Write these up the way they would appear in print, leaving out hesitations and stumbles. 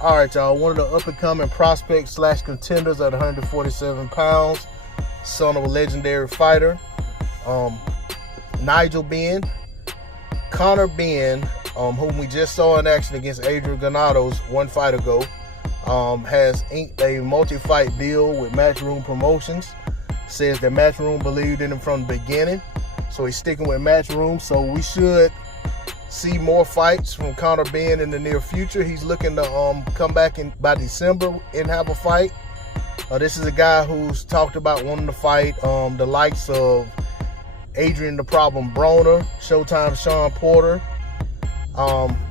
All right, y'all. One of the up-and-coming prospects / contenders at 147 pounds, son of a legendary fighter, Benn. Conor Benn, whom we just saw in action against Adrian Granados one fight ago, has inked a multi-fight deal with Matchroom Promotions. Says that Matchroom believed in him from the beginning, so he's sticking with Matchroom. So we should see more fights from Conor Benn in the near future. He's looking to come back by December and have a fight. This is a guy who's talked about wanting to fight the likes of Adrian the Problem Broner, Showtime Sean Porter.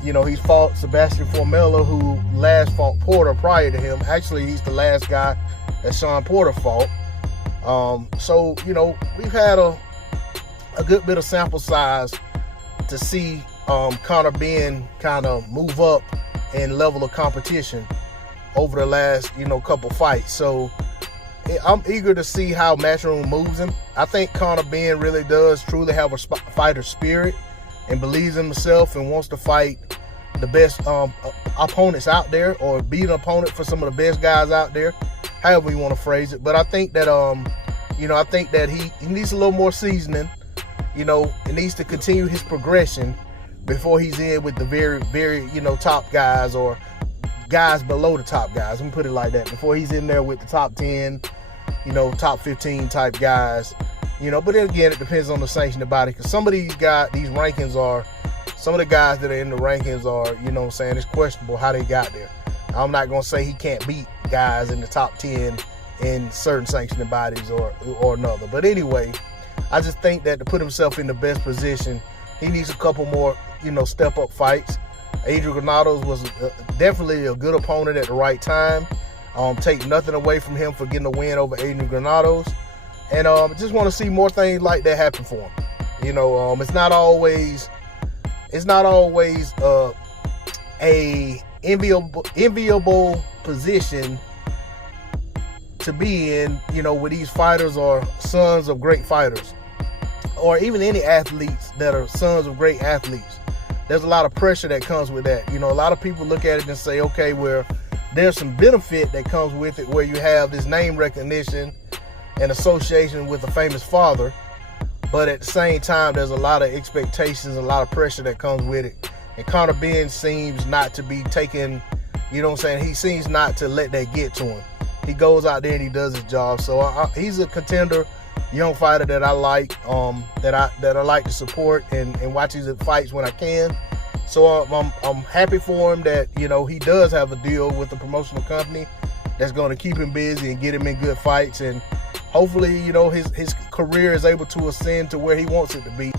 He's fought Sebastian Formella, who last fought Porter prior to him. Actually, he's the last guy that Sean Porter fought. We've had a good bit of sample size to see Conor Benn kind of move up in level of competition over the last, couple fights. So I'm eager to see how Matchroom moves him. I think Conor Benn really does truly have a fighter spirit and believes in himself and wants to fight the best opponents out there, or be an opponent for some of the best guys out there, however you want to phrase it. But I think that he needs a little more seasoning. He needs to continue his progression before he's in with the very, very, top guys, or guys below the top guys. Let me put it like that. Before he's in there with the top 10, top 15 type guys. But then again, it depends on the sanctioning body, because some of these rankings are, some of the guys that are in the rankings are, it's questionable how they got there. I'm not going to say he can't beat guys in the top 10 in certain sanctioning bodies or another. But anyway, I just think that to put himself in the best position, he needs a couple more, step-up fights. Adrian Granados was definitely a good opponent at the right time. Take nothing away from him for getting a win over Adrian Granados. And just want to see more things like that happen for him. It's not always a enviable position to be in, where these fighters are sons of great fighters, or even any athletes that are sons of great athletes. There's a lot of pressure that comes with that. A lot of people look at it and say, okay, where there's some benefit that comes with it, where you have this name recognition and association with a famous father, but at the same time, there's a lot of expectations, a lot of pressure that comes with it. And Conor Benn seems not to be taking, he seems not to let that get to him. He goes out there and he does his job. So he's a contender, young fighter that I like, that I like to support and watch his fights when I can. So I'm happy for him that he does have a deal with a promotional company that's going to keep him busy and get him in good fights, and hopefully his career is able to ascend to where he wants it to be.